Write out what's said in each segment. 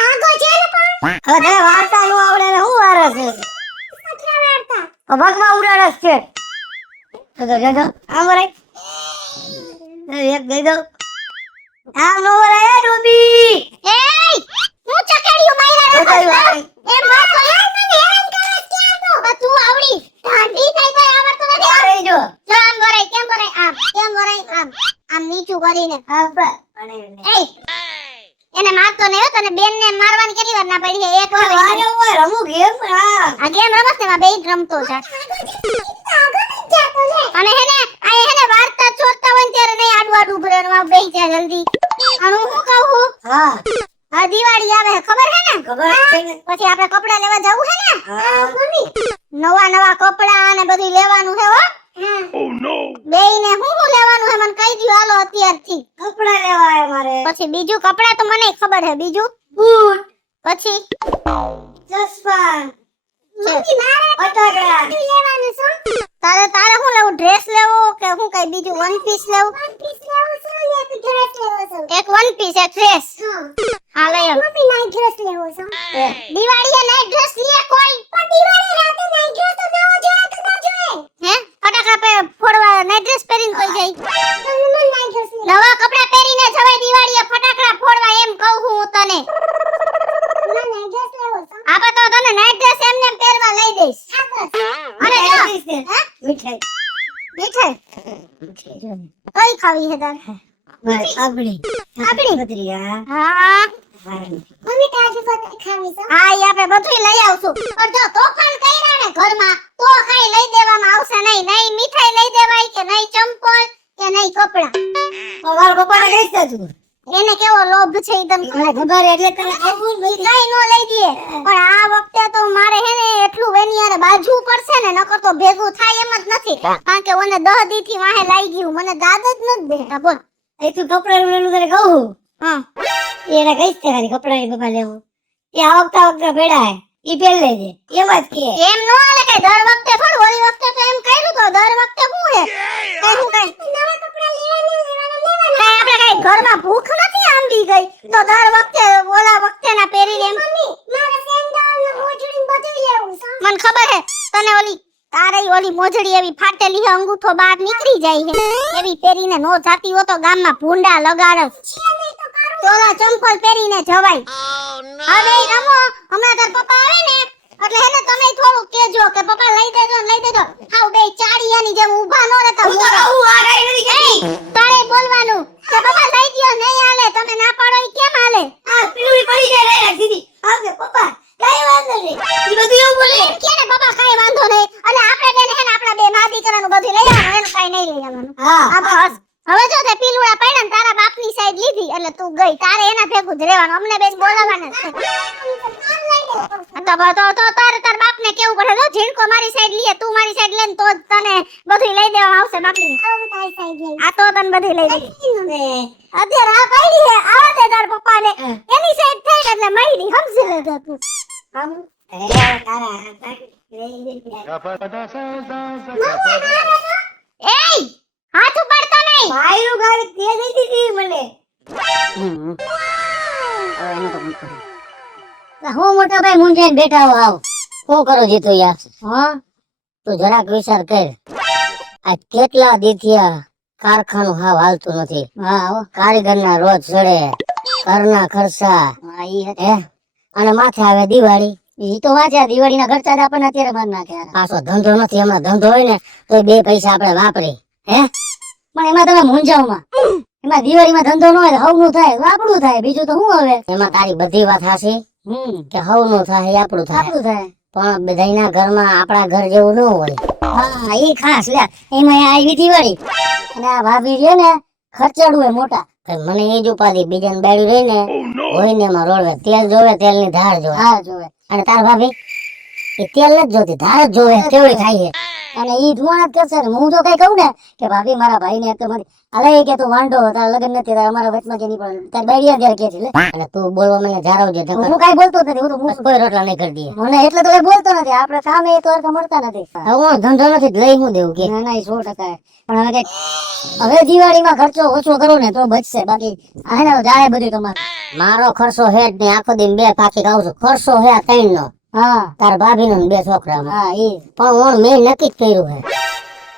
આગો છે ને પણ હવે તને વાર્તા નો આવડે ને હું વારે છે સત્રા વાર્તા પગમાં ઉડાડે છે તો જજો આમ વરાય એક દઈ દો આમ નો વરાય ડોબી એય હું ચકેડિયું માર્યા બતાવ્યું એમ વાત તો યાર મને હેરાન કરે ક્યાં તો તું આવડી ઢાંડી થઈ ગઈ આવડતું નથી અરે જો જો આમ વરાય કેમ વરાય કેમ વરાય આમ નીચું કરીને એય એને મારતો નહીં હો તને બેન ને મારવાની કેટલી વાર ના પડી છે એક વાર વારે ઓય રમુ ગેમ આ ગેમ રમસ ને માં બેય રમતો છે અને હેને વાર્તા ચોરતા હોય ને ત્યારે નહીં આડું આડું ઉભરે માં બેહી જા જલ્દી અને હું કહું હા આ દિવાળી આવે ખબર હે ને ખબર છે ને પછી આપણે કપડા લેવા જવું હે ને હા મમ્મી નવા કપડા અને બધું લેવાનું છે હો Oh no! બેયને હું લેવાનું છે મને કહી દ્યો હાલો અત્યારથી કપડા લેવા આયા મારે પછી બીજું કપડા તો મને ખબર છે બીજું બૂટ પછી ચશ્મા મમ્મી મારે ફટાકડા લેવાનું છે તારે હું લેવું ડ્રેસ લેવો કે હું કઈ બીજું વન પીસ લેવું એક વન પીસ એક ડ્રેસ હા લઈ આવ મમ્મી નાઈટ ડ્રેસ લેવો છે દિવાળીએ નાઈટ ડ્રેસ લે કોઈ પણ દિવાળી રાતે નાઈટ ડ્રેસ તો નવો જોઈએ કે ન જોઈએ હે ફટાકા પે ફોડવા નાઈટ ડ્રેસ પહેરીને કોઈ જાય નવા કપડા પહેરીને જવાય દિવાળીએ ફટાકડા ફોડવા એમ કહું હું તને આપા તો તને નાઈટ ડ્રેસ એમને એમ પહેરવા લઈ દઈશ અને જો મીઠાઈ મીઠાઈ કઈ ખાવી છે તારે બસ આપણી આપણી પત્રિયા હા હા મમ્મી તાજી પત્રી ખાવી છે હા ઈ આપણે બધું લઈ આવશું પણ જો તોફાન કર્યા ને ઘરમાં તો કાઈ લઈ દેવામાં આવશે નહીં નહીં મીઠાઈ લઈ દેવાય કે નહીં ચંપલ કે નહીં કપડા મારા પપ્પાને કહીશ તા તું એને કેવો લોભ છે ઈ તને મને ખબર એટલે તને ખબર નહીં કઈ નો લઈ દે પણ આ વખતે તો મારે હે ને એટલું વેની યાર બાજુ પડશે ને નકર તો ભેગું થાય એમ જ નથી કારણ કે ઓને 10 દી થી વાહે લાઈ ગયું મને દાદ જ નથી દેતા બોલ એ તું કપડા લેવાનું તને કહું હા એને કહીશ તે ખાલી કપડા ની પપ્પા લેવું એ આ વખતે ભેડા હે ઈ પહેર લેજે એમ જ કે એમ નો હાલે કે દર વખતે થોડું ઓલી વખતે તો એમ કર્યું તો દર વખતે શું હે કઈ નવા કપડા લેવાના આપણે કઈ ઘરમાં ભૂખ નથી આંબી ગઈ તો દર વખતે ઓલા વખતે ના પહેરી એમ મમ્મી મારે સેન્ડલ ને મોજડી બધું લેવું છે મને ખબર હે તને ઓલી તારે ઓલી મોજડી એવી ફાટેલી હે અંગૂઠો બહાર નીકળી જાય હે એવી પહેરીને નો જાતી હો તો ગામમાં ભૂંડા લગાડસ તોલા ચંપલ પહેરીને જવાય હવે રમો હમણાં તાર પપ્પા આવે ને એટલે હેને તમે થોડું કેજો કે પપ્પા લઈ દેજો હાવ બે ચાડિયાની જેમ ઊભા નો રહેતા હું આ ગાડી નથી કેતી તારે બોલવાનું કે પપ્પા લઈ દ્યો નહીં હાલે તમે ના પાડો ઈ કેમ હાલે આ પીળી પડી જાય રે દીદી આવજે પપ્પા કઈ વાંધો નહીં ઈ બધું એવું બોલે કે ને પપ્પા કાઈ વાંધો નહીં અને આપણે બેન હે ને આપણા બે માદી કરવાનું બધું લઈ આવવાનું એનું કાઈ નહીં લઈ આવવાનું હા આ બસ હવે જો તે પીલુડા પડ્યા ને તારા બાપની સાઈડ લીધી એટલે તું ગઈ તારે એના ભેગું જ રહેવાનું અમને બેન બોલાવવાના છે તો તારે તાર બાપને કેવું પડે જો ઝીણકો મારી સાઈડ લીએ તું મારી સાઈડ લે ને તો જ તને બધું લઈ દેવામાં આવશે બાપની તારી સાઈડ લઈ આ તો તને બધું લઈ દે અત્યારે આ પડી હે આવા દે તાર પપ્પાને એની સાઈડ થઈ એટલે મળી સમજી લે તું આમ એ તારા એય હાથ ઉપાડતો નહીં માયુ ગાડી તે દઈ દીધી મને હું મોટા ભાઈ મુંજાઈને બેઠા આવ શું કરો જીતો યાર હા તો જરાક વિચાર કર આ કેટલા દીથિયા કારખાનું હાવ હાલતું નથી હા કારીગરના રોજ ચડે ઘરના ખર્ચા હે અને માથે આવે દિવાળી ઈ તો વાંચ્યા દિવાળીના ખર્ચા આપણને અત્યારે માર નાખ્યા પાછો ધંધો નથી હમણાં ધંધો હોય ને તો બે પૈસા આપણે વાપરી હે પણ એમાં તમે મૂંઝાવમાં એમાં દિવાળીમાં ધંધો ન હોય હવનું થાય આપણું થાય બીજું તો શું હવે એમાં તારી બધી વાત હાસી કે હવનું થાય આપણું થાય પણ બધાના ઘરમાં આપણા ઘર જેવું ન હોય હા એ ખાસ લે એમાં આવી દિવાળી અને આ ભાભી છે ને ખર્ચાડું હોય મોટા મને એ જ ઉપાધિ બીજાને બાળ્યું રહી ને હોય ને એમાં રોડવે તેલ જોવે તેલની ધાર જોવે અને તાર ભાભી એ તેલ નથી જોતી ધાર જ જોવે કેવડી થાય છે અને ઈ ધુવાણા જ કરશે ને હું તો કઈ કહું ને કે ભાભી મારા ભાઈને એક તો મારી અલે એ કે તું વાંઢો તારા લગ્ન નથી તારા અમારા વચમાં કે નહીં પણ તાર બાઈડિયા ત્યારે કે છે લે અને તું બોલવા મને જારવજે હું કાઈ બોલતો જ નથી હું તો મું કોઈ રોટલા નહીં કરી દે મને એટલે તો કઈ બોલતો નથી આપણે સામે તો હરખા મળતા નથી હવે હું ધંધો નથી લઈ હું દેવું કે ના ના ઈ 100% પણ હવે હવે દિવાળીમાં ખર્ચો ઓછો કરું ને તો બચશે બાકી આને જાય બધું તમારે મારો ખર્ચો હે જ નહીં આખો દિન બે પાકી ખાઉં છું ખર્ચો હે 3 નો હા તાર ભાભીનો ને 2 છોકરા હા ઈ પણ હું મેં નક્કી જ કર્યું હે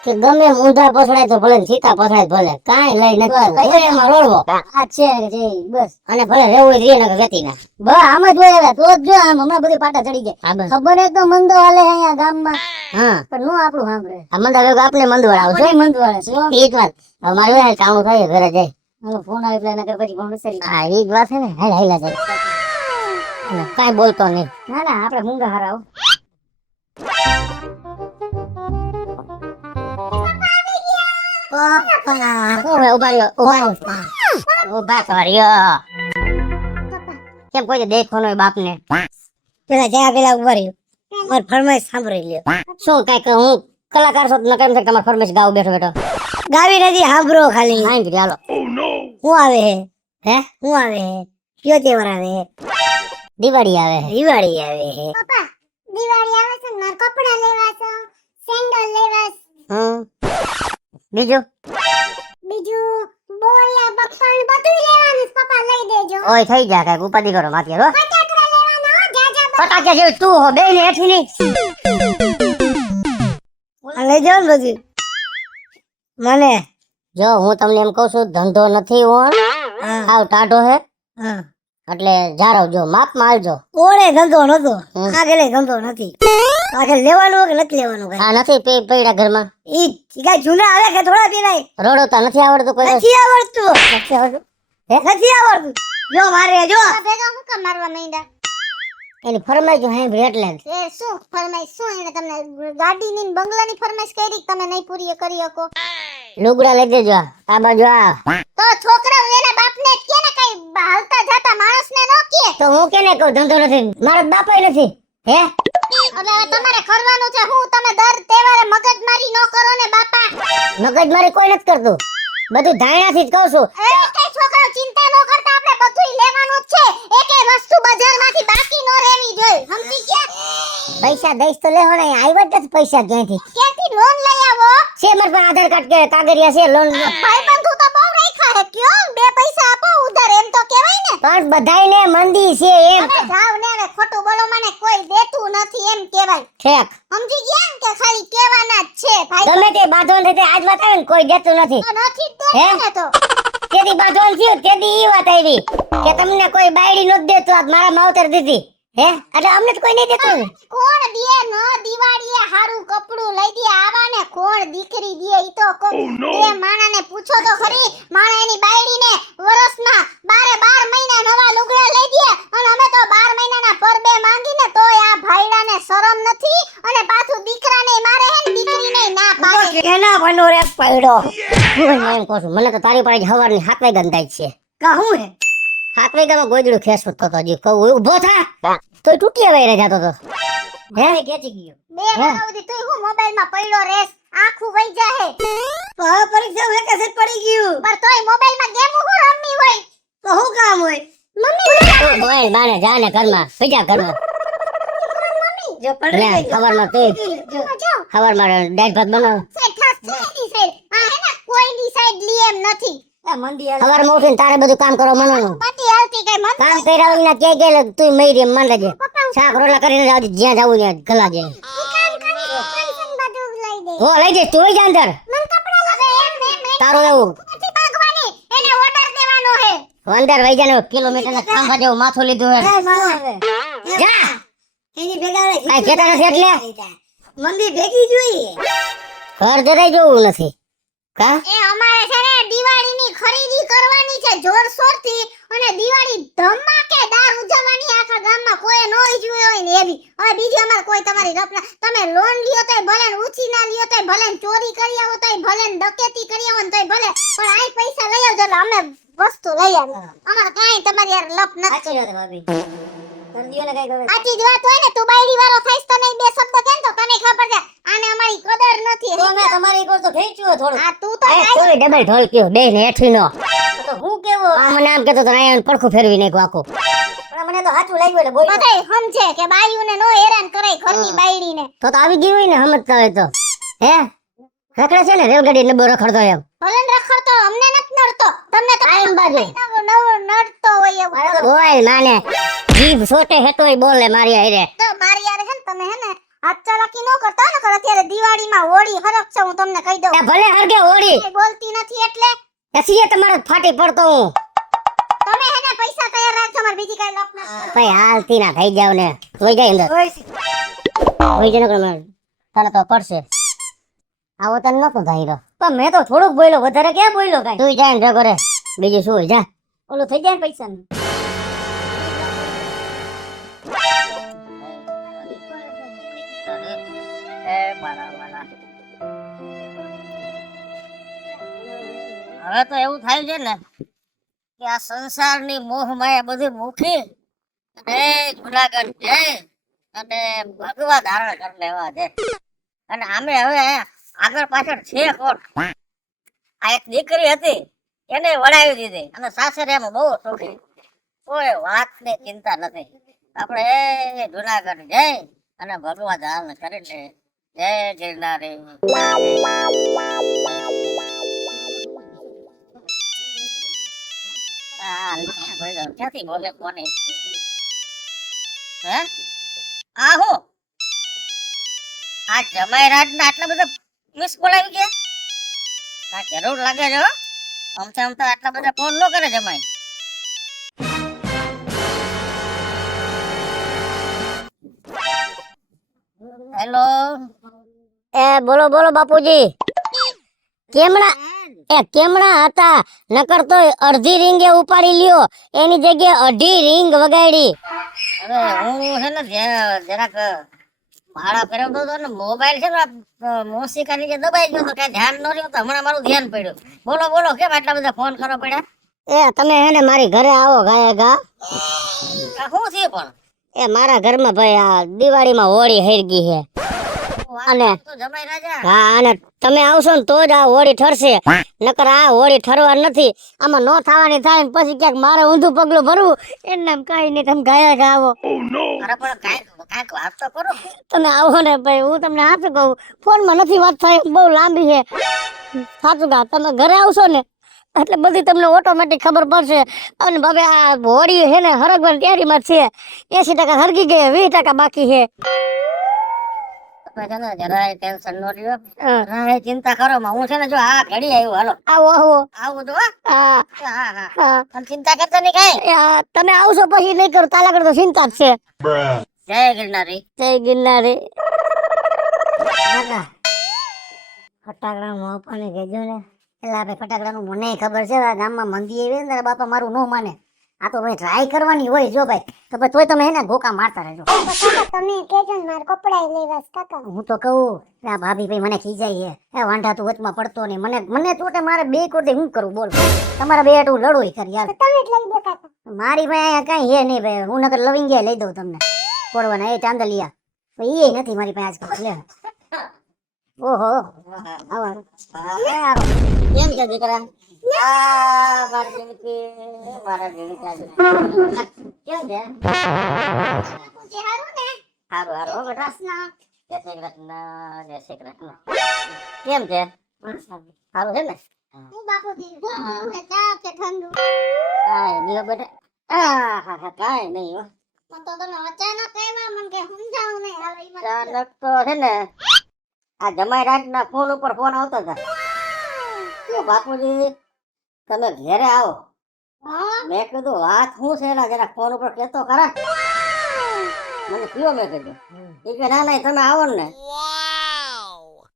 કે ગમે ઊંધા પસડાય તો ભલે સીતા પસડાય ભલે કાંઈ લઈ નથી એમાં રોડવો આ છે જે બસ અને ભલે રહેવું હોય રે ને વેતી ના બસ આમ જ હોય હવે તો જ જો આમ હમણાં બધી પાટા ચડી ગયા ખબર એક તો મંદો હાલે અહીંયા ગામમાં હા પણ નો આપણું સાંભળે આ મંદા વેગ આપણે મંદવાળ આવશે મંદવાળ છે ઈ જ વાત અમારે હોય કામ થાય ઘરે જાય હવે ફોન આવે એટલે એના પછી ફોન કરી હા ઈ જ વાત છે ને હાઈલા જાય કાંઈ બોલતો નહીં ના ના આપણે મૂંગા હારાવ કેમ કોઈ દેખો નો બાપ ને પેલા જયા પેલા ઉભા રહ્યો માર ફરમાઈશ સાંભળી લ્યો શું કઈક હું કલાકાર છો ન કેમ તમાર ફરમાઈશ ગાવ બેઠો બેઠો ગાવી નથી સાંભળો ખાલી હા હાલો હું આવે હે હું આવે હે કયો તહેવાર આવે હે દિવાળી આવે હે દિવાળી આવે હે પપ્પા દિવાળી આવે છે માર કપડા લેવા છે સેન્ડલ લેવા છે બીજું બોલિયા બક્સણ બધું લેવાનું છે પપ્પા લઈ દેજો ઓય થઈ જા કઈક ઉપાધિ કરો માથી હો ફટાકડા લેવાના હો જાજા ફટાકે જેવું તું હો બે ને એથી નહીં લઈ જાવ ને બધું મને જો હું તમને એમ કહું છું ધંધો નથી હું આવ ટાઢો હે એટલે જારવ જો માપ માં આવજો ઓળે ધંધો નતો આગળ ધંધો નથી આગળ લેવાનું કે નથી લેવાનું આ નથી પૈડા ઘરમાં ઈ કઈ જૂના આવે કે થોડા પીનાય રોડોતા નથી આવડતું કોઈ નથી આવડતું નથી આવડતું જો મારે જો ભેગા હું કા મારવા માંડ્યા એની ફરમાઈશ હે એટલે એ શું ફરમાઈશ શું એને તમને ગાડીની ને બંગલાની ફરમાઈશ કરી તમે નહીં પૂરી કરી શકો લુગડા લઈ દેજો આ બાજુ આ તો છોકરા એના બાપને જ કે ને કઈ હાલતા જાતા માણસને નો કે તો હું કેને કહું ધંધો નથી મારો બાપાય નથી હે એટલે હવે તમારે કરવાનું છે હું તમે દર તહેવારે મગજમારી નો કરો ને બાપા મગજમારી કોઈ નથી કરતું બધું ધાયણાથી જ કહું છું એ કઈ છોકરાઓ ચિંતા નો કરતા આપણે બધુંય લેવાનું જ છે એકે વસ્તુ બજારમાંથી બાકી નો રહેવી જોઈએ સમજી ગયા પૈસા દઈશ તો લેવો ને આવ્યા જ નથી પૈસા ક્યાંથી ક્યાંથી લોન લઈ આવો છે મારા પાસે આધાર કાર્ડ કે કાગળિયા છે લોન ભાઈબંધુ તો બહુ રાખ્યા હે કયો બે પૈસા આપો ઉધાર એમ તો કહેવાય ને પણ બધાયને મંદી છે એમ હવે જાવ ને હવે ખોટું બોલો મને કોઈ દેતું નથી એમ કહેવાય ઠેક સમજી ગયા ને કે ખાલી કહેવાના જ છે ભાઈ ગમે તે બાંધવાન થતે આજ વાત આવે ને કોઈ દેતું નથી તો નથી જ દેતું ને તો તેથી બાંધવાન થયું તેથી ઈ વાત આવી કે તમને કોઈ બાયડી નોત દેતો આજ મારા માવતર દીધી હે એટલે અમને તો કોઈ નહીં દેતું કોણ દે નો દિવાળીએ હારું કપડું લઈ દે આવાને કોણ દીકરી દે ઈ તો એ માણાને પૂછો તો ખરી માણા એની બાયડીને વરસમાં 12 મહિના નવા લુગડા લઈ દે અને અમે તો 12 મહિનાના પરબે માંગીને તોય આ ભાઈડાને શરમ નથી અને પાછું દીકરાને મારે હે ને દીકરીને ના પાડે કેના બનો રે પડ્યો હું એમ કહું છું મને તો તારી પાસે હવારની 7 વાગ્યા અંદાજ છે કા હું હે 7 વાગ્યામાં ગોદડું ખેસતો તો હજી કહું ઊભો થા તોય તૂટી આવે જતો તો હે કેચી ગયો બે વાગ્યા સુધી તું હું મોબાઈલમાં પડ્યો રેસ આખું વઈ જાહે પરીક્ષા વેકેશન પડી ગયું પર તોય મોબાઈલમાં ગેમ હું રમવી હોય તો હું કામ હોય મમ્મી બોલ બાને જાને ઘરમાં પૈસા ઘરમાં જો લે ખબરમાં તે ખબરમાં દાળ ભાત બનાવ કોઈની સાઈડ લી એમ નથી ખબર ઉઠીને તારે બધું કામ કરો મનવાનું પતિ હાલતી કઈ મત કામ કર્યા વિના કે કે તું મરી એમ માન લેજે શાક રોટલા કરીને આવજે જ્યાં જાવું ત્યાં ગલા જાય બધું લઈ દે હો લઈ જઈશ તું જા અંદર મન કપડા લગે એમ તારું એવું નથી ભાગવાની એને ઓર્ડર દેવાનો હે અંદર વઈ જાને કિલોમીટર ના ખાંભા જેવું માથું લીધું હે જા એની ભેગા રે આ કેતા નથી એટલે મંદી ભેગી જોઈએ ઘર જરાય જોવું નથી કા એ અમારે છે ને દિવાળીની ખરીદી કરવાની છે જોરશોરથી અને દિવાળી ધમાકેદાર ઉજવવાની આખા ગામમાં કોઈ નો ઉજવી હોય ને એવી હવે બીજી અમાર કોઈ તમારી રપના તમે લોન લ્યો તોય ભલે ને ઊંચી ના લ્યો તોય ભલે ને ચોરી કરી આવો તોય ભલે ને ડકેતી કરી આવો ને તોય ભલે પણ આઈ પૈસા લઈ આવજો એટલે અમે વસ્તુ લઈ આવી અમાર કાઈ તમારી યાર લપ નથી ભાભી કયો ને કઈ ખબર આજી જ વાત હોય ને તું બાયડી વાળો થઈશ તો નહીં બે શબ્દ કેમ તો તને ખબર છે આને અમારી કદર નથી તો મેં તમારી કોર તો ખેંચ્યું થોડું આ તું તો એ કોઈ ડબલ ઢોલ કયો બે ને હેઠીનો તો હું કેવો આ મને આમ કહેતો તો આયા પડખું ફેરવી નાખ્યો આખો પણ મને તો સાચું લાગ્યું એટલે બોલ્યો બધાય સમજે કે બાયુને નો હેરાન કરાય ઘરની બાયડીને તો આવી ગઈ હોય ને સમજતા હોય તો હે રખડે છે ને રેલગાડી નબો રખડતો એમ ભલે ને રખડતો અમને નથી નડતો તમને તો આયન બાજુ. નવો નડતો હોય એવું બોલ માને જીભ સોટે હેતોય બોલે મારી હારે તો મારી યાર હે ને તમે હે ને હાથ ચાલાકી નો કરતા ને અત્યારે દિવાળીમાં હોળી હરખ છે હું તમને કહી દઉં એ ભલે હરગે ઓડી કઈ બોલતી નથી એટલે એસીએ તમારે ફાટી પડતો હું તમે હે ને પૈસા તૈયાર રાખજો મારે બીજી કઈ લોક ના ભાઈ હાલતી ના થઈ જાવ ને જોઈ જાય અંદર જોઈ જાય ને તને તો પડશે આવો તને નતો થાય પણ મેં તો થોડુંક બોલ્યો વધારે ક્યાં બોલ્યો કાઈ તું જાય ને કરે બીજું શું હોય જા ઓલું થઈ જાય ને પૈસા નું હવે તો એવું થાય છે ને કે આ સંસારની મોહ માયા બધું મૂકી અને જુનાગઢ જઈ અને ભગવા ધારણ કરી લેવા દે અને આમે હવે આગળ પાછળ છે કોણ આ એક દીકરી હતી એને વડાવી દીધી અને સાસરે એમાં બહુ સુખી કોઈ વાત ને ચિંતા નથી આપણે જુનાગઢ જઈ અને ભગવા ધારણ કરી લે જય ગિરનારી ક્યાંથી બોલે કોને હે આહો આ જમાઈ રાત ના આટલા બધા મિસ કોલ આવી ગયા ના જરૂર લાગે છે અમથે અમથા આટલા બધા ફોન ન કરે જમાઈ હેલો એ બોલો બોલો બાપુજી કેમણા હતા નકર તો અડધી રીંગે ઉપાડી લ્યો એની જગ્યાએ અઢી રીંગ વગાડી અરે હું છે ને જરાક ભાડા ફેરવતો હતો ને મોબાઈલ છે ને મોસિકા નીચે દબાઈ ગયો તો કઈ ધ્યાન ન રહ્યું તો હમણાં મારું ધ્યાન પડ્યું બોલો બોલો કેમ આટલા બધા ફોન કરો પડ્યા એ તમે હે ને મારી ઘરે આવો ગાયગા શું છે પણ એ મારા ઘરમાં ભાઈ આ દિવાળીમાં હોળી હરગી છે અને હા અને તમે આવશો ને તો જ આ હોળી ઠરશે નકર આ હોળી ઠરવા નથી આમાં નો થવાની થાય ને પછી ક્યાંક મારે ઊંધું પગલું ભરવું એને કઈ નહીં તમે ગાયા ગા આવો તમે આવો ને ભાઈ હું તમને હાથું કહું ફોનમાં નથી વાત થાય બહુ લાંબી છે સાચું ગા તમે ઘરે આવશો ને એટલે બધી તમને ઓટોમેટિક ખબર પડશે અને હવે આ હોળી છે ને હરગવાની તૈયારીમાં છે 80% હરગી ગઈ 20% બાકી છે જરાય ટેન્શન નો લ્યો જરાય ચિંતા કરો માં હું છે ને જો આ ઘડી આવ્યો હાલો આવો આવો આવો તો હા હા હા પણ ચિંતા કરતા નહીં કાઈ તમે આવશો પછી નહીં કરું તાલા કર તો ચિંતા જ છે જય ગિરનારી કાકા ફટાકડા નો પાણી કહેજો ને એટલે આપણે ફટાકડાનું મને ખબર છે ગામમાં મંદી આવી ને બાપા મારું ન માને આ તો ભાઈ ટ્રાય કરવાની હોય જો ભાઈ તો ભાઈ તોય તમે એને ગોકા મારતા રહેજો તમે કેજો ને મારે કપડાય લેવા કાકા હું તો કહું આ ભાભી ભાઈ મને ખીજાય છે એ વાંઢા તું વચમાં પડતો નહીં મને ચોટે મારે બે કોટે હું કરું બોલ તમારા બે હાટું લડોય કર યાર તમે જ લઈ દો કાકા મારી ભાઈ અહીંયા કઈ હે નહીં ભાઈ હું નકર લવિંગિયા લઈ દઉં તમને પડવાના એ ચાંદલિયા ભાઈ એ નથી મારી પાસે આજકાલ લે ઓહો આવા કેમ છે દીકરા મારા જીણકી કેમ છે હારું બેટા જય શ્રી કૃષ્ણ કેમ છે સારું છે ને બાપુજી ચા કે ઠંડુ કાંઈ નહીં બેટા કાંઈ નહીં મને તો તમે અચાનક કહેવા મને કે સમજાવું નહીં હાલ ઈ મને અચાનક તો છે ને આ જમાઈ રાતના ફોન ઉપર ફોન આવતો હતા તો બાપુજી તમે ઘરે આવો હા મેં કીધું વાત શું છે એના જરા ફોન ઉપર કહેતો ખરા મને કયો મેં કીધું એ કે ના ના તમે આવો ને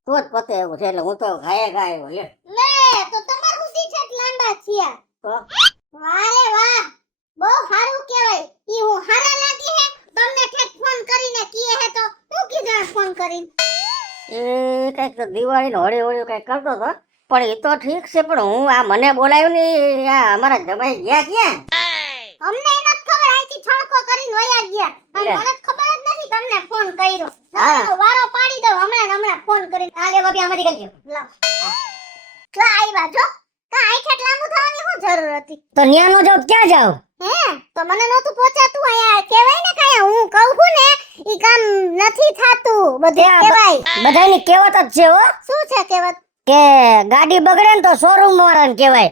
તો જ પતે એવું છે એટલે હું તો ગાયે આવ્યો લે લે તો તમાર સુધી છે લાંબા થયા તો વાહ રે વાહ બહુ સારું કહેવાય ઈ હું હારા લાગી હે તમને ઠેક ફોન કરીને કીએ હે તો હું કીધું ફોન કરીને એ કઈક તો દિવાળી ને હોળી કઈક કરતો હતો પણ એ તો ઠીક છે પણ હું આ મને બોલાવ્યું ને આ અમારા જમાઈ ગયા ક્યાં અમને એનો જ ખબર આઈથી છણકો કરીને વયા ગયા અને મને જ ખબર જ નથી તમને ફોન કર્યો. હા. નકર તો વારો પાડી દઉં હમણાં ને હમણાં ફોન કરીને. આ લે બાપી આમાંથી કરી લાવ. કા આવ્યા જો? કા આઈઠ લાંબુ થવાની શું જરૂર હતી? તો ન્યા નો જાવ ક્યાં જાવ? હે તો મને નહોતું પહોંચાતું અહીંયા કહેવાય ને કાંઈ હું કહું છું ને ઈ કામ નથી થાતું બધે કહેવાય. બધાની કહેવત જ છે હો શું છે કહેવત? કે ગાડી બગડે ને તો શોરૂમ વાળાને કહેવાય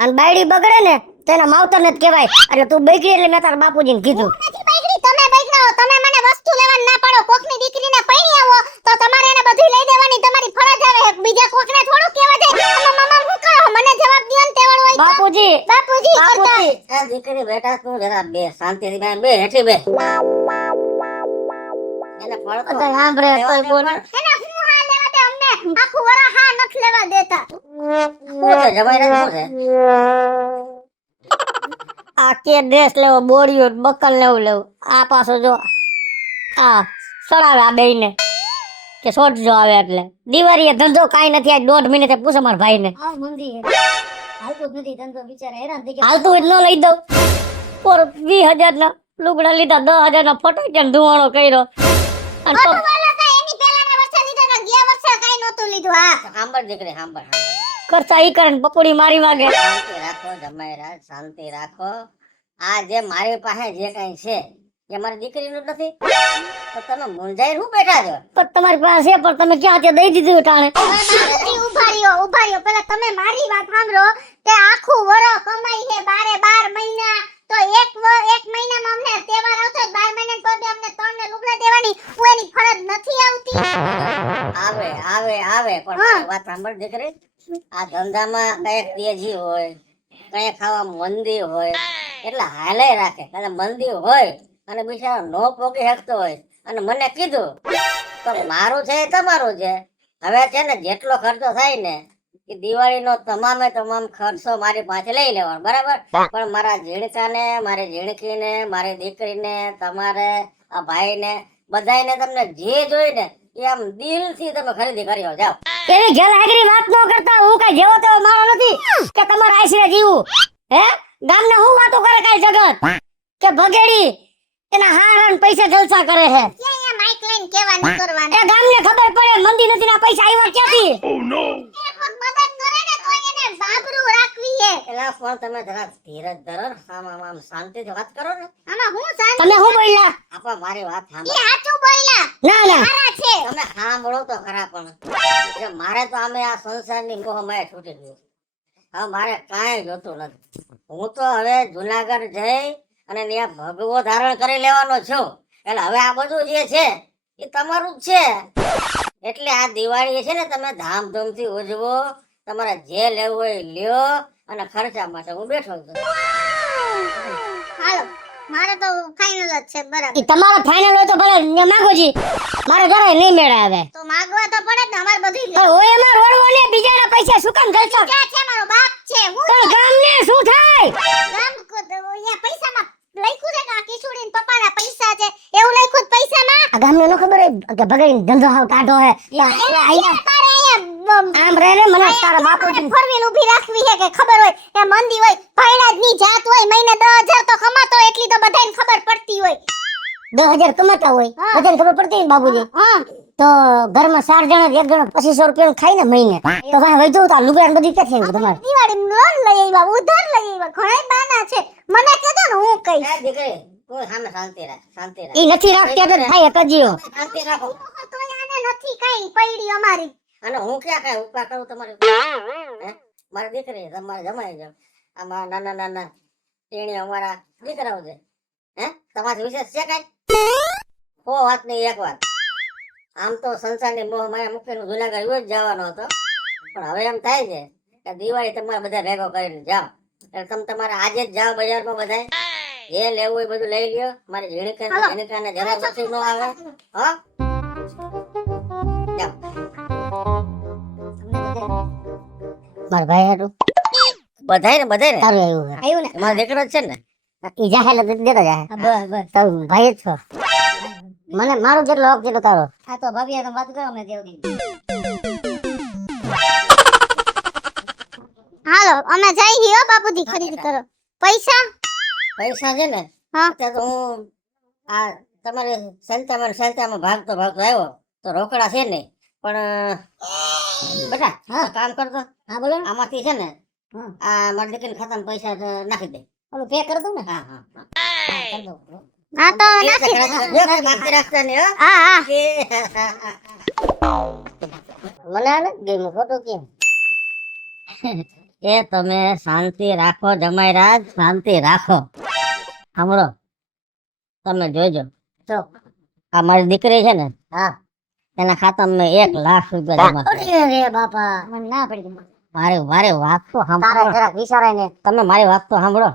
અને બાયડી બગડે ને તેના માવતરને જ કહેવાય. એટલે તું બગડી એટલે મેં તારા બાપુજીને કીધું. નથી બગડી, તમે બગડાઓ. તમે મને વસ્તુ લેવા ના પાડો. કોકની દીકરીને પૈણી આવો તો તમારે એને બધું લઈ દેવાની તમારી ફરજ આવે. બીજા કોકને થોડું કહેવા જાય તમે મામા હું કરો? મને જવાબ દ્યો ને તેવડ હોય તો. બાપુજી બાપુજી કરતા. આ દીકરી બેટા તું જરા બે શાંતિથી બે હેઠી બે. એને ફળ તો સાંભળે કોઈ બોલ. એને હું હા લેવા દે અમને. આખું વરા હા નથી લેવા દેતા. શું છે જમાઈ રાત શું છે? આ કે ડ્રેસ લેવો બોડિયો બકલ લેવું લેવું. આ પાછો જો આ સડાવે આ બેયને કે સોટજો આવે એટલે દિવાળીએ ધંધો કાઈ નથી. આ 1.5 મહિને પૂછો મારા ભાઈને. હાલતું જ નથી ધંધો બિચારા હેરાન થઈ ગયા. હાલતું જ ન લઈ દઉં. પોર 20,000 ના લુગડા લીધા 10,000 ના ફટાક્યા ધુવાણો કર્યો. અને તો ખોટું બોલો તો એની પહેલાના વર્ષે લીધા ને ગયા વર્ષે કાઈ નહોતું લીધું. હા સાંભળ દીકરી સાંભળ ખર્ચા ઈ કરે ને પકોડી મારી વાગે. શાંતિ રાખો જમાઈ રાત શાંતિ રાખો. આ જે મારી પાસે જે કઈ છે એ મારી દીકરીનું નથી તો તમે મુંજાઈ હું બેઠા છો? તો તમારી પાસે છે પણ તમે ક્યાં તે દઈ દીધું ટાણે. બાપુજી ઉભા રહ્યો. પેલા તમે મારી વાત સાંભળો કે આખું વરસ કમાઈ છે 12 મહિના તો એક મહિનામાં અમને તહેવાર આવતો 12 મહિના તો બી અમને ત્રણને લુગડા દેવાની હું એની ફરજ નથી આવતી. આવે પણ મારી વાત સાંભળ દીકરી. આ ધંધામાં કઈક તેજી હોય કઈક ખાવા મંદી હોય એટલે હાલે રાખે. અને મંદી હોય અને બિચારો નો પોગી શકતો હોય અને મને કીધું તો મારું છે એ તમારું છે. હવે છે ને જેટલો ખર્ચો થાય ને એ દિવાળીનો તમામે તમામ ખર્ચો મારી પાસે લઈ લેવાનો બરાબર. પણ મારા ઝીણકાને મારી ઝીણકીને મારી દીકરીને તમારે આ ભાઈને બધાયને તમને જે જોઈ ને એ આમ દિલથી તમે ખરીદી કરી આવો જાઓ. એવી ગેલાગરી વાત ન કરતા. હું કઈ જેવો તેવો મારો નથી કે તમારા આશરે જીવું. હે ગામને હું વાતો કરે કઈ જગત કે ભગેડી એના હારણ પૈસા જલસા કરે છે. અહીંયા માઈક લઈને કેવા ન કરવાનું. એ ગામને ખબર પડે મંદી નથી ના પૈસા આવ્યા ક્યાંથી. એ કોક મદદ કરે ને તો એને બાબરું રાખવી છે. એલા ફોન તમે જરા ધીરજ ધરો ને આમ શાંતિથી વાત કરો ને. આમાં હું શાંતિ. તમે હું બોલ્યા? આપા મારી વાત સાંભળો. એ સાચું બોલ્યા. ના મારા છે. તમે સાંભળો તો ખરા પણ કે મારે તો આમે આ સંસારની મોહમાયા છૂટી ગયું. હવે મારે કાંઈ જોતું નથી. હું તો હવે જુનાગઢ જઈ અને ત્યાં ભગવો ધારણ કરી લેવાનો છું. એટલે હવે આ બધું જે છે એ તમારું જ છે. એટલે આ દિવાળી છે ને તમે ધામધૂમથી ઉજવો. તમારે જે લેવું હોય એ લ્યો અને ખર્ચા માટે હું બેઠો છું. હાલો મારે તો ફાઇનલ જ છે બરાબર. ઈ તમારો ફાઇનલ હોય તો ભલે ને માગોજી. મારે જરાય નહીં મેળ આવે. તો માગવા તો પડે જ ને અમાર બધું. તો હોય એમાં રોડવો ને બીજાના પૈસા શું કામ ખર્ચો? ક્યાં છે મારો બાપ છે હું તો ગામને શું થાય? ગામ અહીંયા પૈસામાં લખ્યું છે કે આ કિશોરીન પપ્પાના પૈસા છે એવું લખ્યું છે પૈસામાં. આ ગામને નો ખબર હે કે ભગડીને ધંધો હાવ ટાઢો હે. આમ રે ને મને તારા બાપુજી ફોરવીલ ઊભી રાખવી છે કે ખબર હોય એ મંદી હોય ભાઈડા જ ની જાત હોય મહિને 10,000 તો કમાતો હોય એટલી તો બધાને ખબર પડતી હોય. 10,000 કમાતા હોય બધાને ખબર પડતી ને બાબુજી. તો ઘરમાં 4 જણા એક જણો 2500 રૂપિયા ખાય ને મહિને તો ભાઈ વૈધો તો લુગડા બધી ક્યાંથી આવી તમારે? દિવાળી લોન લઈ આવ્યા ઉધાર લઈ આવ્યા ઘણા બાના છે મને કહેતો ને હું કઈ. એ દીકરી તું સામે શાંતિ રાખ. ઈ નથી રાખતી તો થાય કજીઓ. શાંતિ રાખો. તો આને નથી કઈ પૈડી અમારી. અને હું ક્યાં કઈ ઉપકાર કરું તમારે? હે મારી દીકરી તમારે જમાઈ જાવ. આમાં નાના ટેણી અમારા દીકરાઓ છે. હે તમારી વિશેષ છે કઈ? હો વાત નહીં એક વાત. આમ તો સંસારની મોહ માયા મૂકીને જુનાગઢ રોજ જવાનો હતો પણ હવે એમ થાય છે કે દિવાળી તમારે બધા ભેગો કરીને જાઓ. એટલે તમે તમારે આજે જ જાઓ બજારમાં બધા જે લેવું હોય બધું લઈ લ્યો. મારી ઝીણકાને જરા પછી ન આવે. હા મારા ભાઈ હારું બધાય ને તારું આવ્યું ને મારો દીકરો જ છે ને ઈ જાહે એટલે દેતો જાહે. બસ તારું ભાઈ જ છો. મને મારું જેટલો હક જેટલો તારો. આ તો ભાભી તો વાત કરો મેં દેવડી. હાલો અમે જઈ હી હો બાપુજી ખરીદી કરો. પૈસા છે ને હા અત્યારે તો હું આ તમારે સંતામાં ભાગતો આવ્યો તો રોકડા છે ને પણ બેટા કામ કરતો. હા બોલો. આમાંથી છે ને આ મારી દીકરીના ખાતામાં પૈસા નાખી દે. ઓલું પે કરી દઉં ને. હા કરી દઉં. હા તો નાખી બાકી રાખતા ને. હા મને આને ગેમ ફોટો કેમ એ તમે શાંતિ રાખો જમાઈ રાજ, શાંતિ રાખો. સાંભળો, તમે જોજો તો આ મારી દીકરી છે ને, હા, એના ખાતામાં મેં 1 લાખ રૂપિયા જમા કર્યા. અરે બાપા, મને ના પડી. મારી વાત તો સાંભળો. જરાક વિચારાય ને. તમે મારી વાત તો સાંભળો.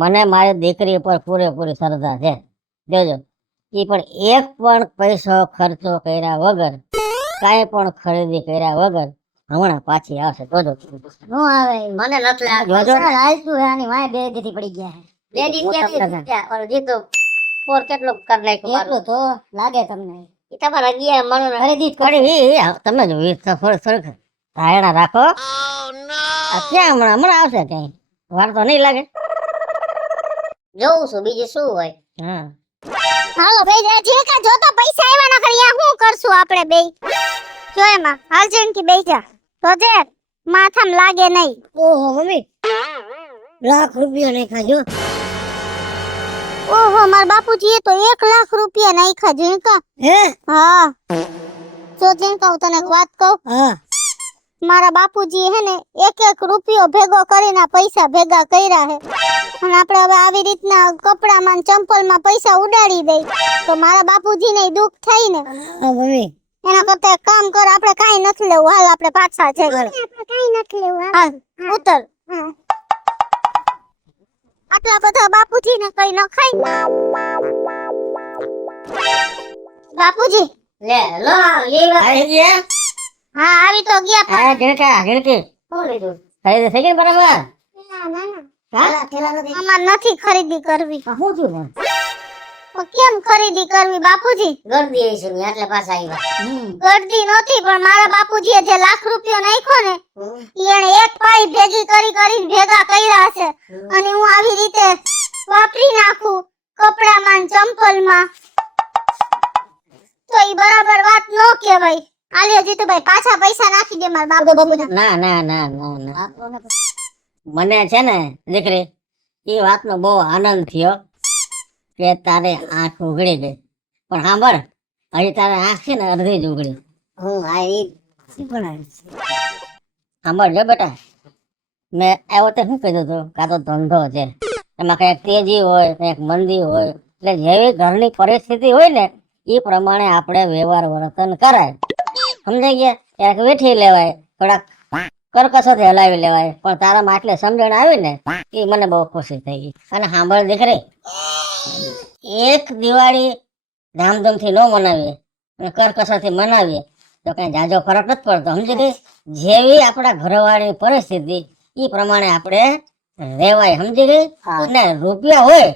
મને મારી દીકરી પર પૂરેપૂરી શ્રદ્ધા છે. જોજો, એ પણ 1 પણ પૈસો ખર્ચો કર્યા વગર, કાંઈ પણ ખરીદી કર્યા વગર હમણાં પાછી આવશે. જોજો. હું આવે મને નથી લાગતું. જોજો આયતું આની માય 2 દીથી પડી ગયા. 2 દી ક્યાં ઓર જીતો પોર કેટલો કર નાખ્યો. એટલું તો લાગે તમને. એ તમારા ગયા મનો ખરીદી કરી. તમે જો થોડુંક ધારણા રાખો. ક્યાં હમણાં આવશે કઈ વાર તો નહીં લાગે. જોઉં છું બીજું શું હોય. હા હાલો બેઈ જા જીકા જો તો પૈસા આવ્યા ન કરી શું કરશું આપણે બેઈ. જો એમાં હાલ જણકી બેઈ જા તો જે માથામ લાગે નહીં. ઓહો મમ્મી, લાખ રૂપિયા નહીં ખાજો. ઓહો માર બાપુજીએ તો 1 લાખ રૂપિયા નાખ્યા જીણકા. હે? હા જો જીણકા હું તને એક વાત કહું. હા. મારા બાપુજી હે ને 1 રૂપિયો ભેગો કરીને પૈસા ભેગા કર્યા હે. અને આપણે હવે આવી રીતના કપડામાં ચંપલમાં પૈસા ઉડાડી દઈ તો મારા બાપુજીને દુઃખ થાય ને. હા મમ્મી, એના કરતા એક કામ કર, આપણે કાઈ નથી લેવું. હાલ આપણે પાછા જઈએ. આપણે કાઈ નથી લેવું. હાલ ઉતર. આટલા બધા બાપુજીને કઈ ન ખાય. બાપુજી લે લો એ આવી ગયા. હા આવી તો ગયા. હા ગણકી શું લીધું? ખરીદી થઈ ગઈ બરાબર? અમાર નથી ખરીદી કરવી. શું થયું? પણ કેમ ખરીદી કરવી બાપુજી? ગરદી હશે ને એટલે પાછા આવ્યા. ગરદી નથી પણ મારા બાપુજીએ જે લાખ રૂપિયો નાખ્યો ને એને એક પાઈ ભેગી કરીને ભેગા કર્યા છે. અને હું આવી રીતે વાપરી નાખું કપડામાં ચંપલમાં તો ઈ બરાબર વાત ન કહેવાય. આલ્યો જીતુભાઈ પાછા પૈસા નાખી દે મારા બાપુજી. ના મને છે ને દીકરી એ વાતનો બહુ આનંદ થયો કે તારે આંખ ઉઘડી ગઈ. પણ સાંભળ, હજી તારે આંખ છે ને અડધી જ ઉઘડી. સાંભળ જો બેટા, મેં આવ્યો તો શું કીધું હતું, કાં તો ધંધો છે એમાં કંઈક તેજી હોય કંઈક મંદી હોય, એટલે જેવી ઘરની પરિસ્થિતિ હોય ને એ પ્રમાણે આપણે વ્યવહાર વર્તન કરાય. સમજાઈ ગયા? ક્યાંક વેઠી લેવાય, થોડાક કરકસોથી હલાવી લેવાય. પણ તારામાં આટલે સમજણ આવી ને એ મને બહુ ખુશી થઈ ગઈ. અને સાંભળ દીકરી, એક દિવાળી ધામધૂમથી ન મનાવીએ અને કરકસરથી મનાવીએ તો કઈ જાજો ફરક નથી પડતો. સમજી ગઈ? જેવી આપણા ઘરવાળી પરિસ્થિતિ એ પ્રમાણે આપણે રહેવાય. સમજી ગઈ? ને રૂપિયા હોય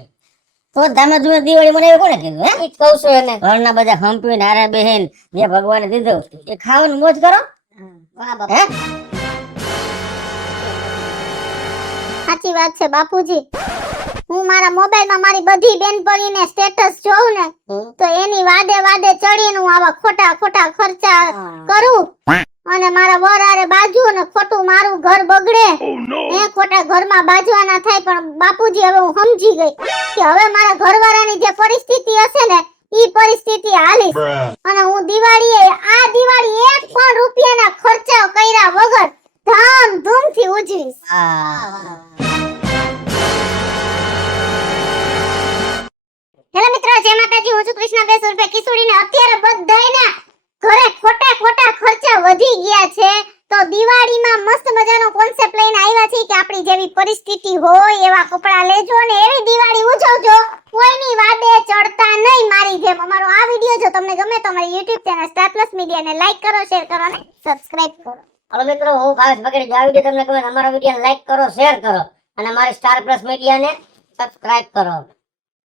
તો ધામે ધૂમે દિવાળી મનાવી કોને કીધું? હે એ કહું છું એને. ઘરના બધા હંપીને હારે બહેન જે ભગવાને દીધું એ ખાવાનું મોજ કરો. હે સાચી વાત છે બાપુજી. હું મારા મોબાઈલમાં મારી બધી બેનપણીને સ્ટેટસ જોઉં ને તો એની વાદે ચડીને હું આવા ખોટા ખર્ચા કરું અને મારા વર આરે બાજુ ને ખોટું મારું ઘર બગડે. એ ખોટા ઘરમાં બાજવાના થાય. પણ બાપુજી હવે હું સમજી ગઈ કે હવે મારા ઘરવાળાની જે પરિસ્થિતિ હશે ને ઈ પરિસ્થિતિ હાલીશ. અને હું આ દિવાળી 1 પણ રૂપિયાના ખર્ચા કર્યા વગર ધામધૂમથી ઉજવીશ. હેલો મિત્રો, જય માતાજી. હું છું કૃષ્ણા બે કિશોરીને. અત્યારે બધાયના ઘરે ખોટા ખર્ચા વધી ગયા છે તો દિવાળીમાં મસ્ત મજાનો કોન્સેપ્ટ લઈને આવ્યા છે કે આપણી જેવી પરિસ્થિતિ હોય એવા કપડા લેજો અને એવી દિવાળી ઉજવજો. કોઈની વાદે ચડતા નહીં મારી જેમ. અમારો આ વિડિયો જો તમને ગમે તો અમારી YouTube ચેનલ સ્ટાર પ્લસ મીડિયાને લાઈક કરો, શેર કરો અને સબસ્ક્રાઇબ કરો. હવે મિત્રો, હું ભાવેશ બગડી આ વિડિયો તમને ગમે અમારા વિડિયોને લાઈક કરો, શેર કરો અને અમારી સ્ટાર પ્લસ મીડિયાને સબસ્ક્રાઇબ કરો.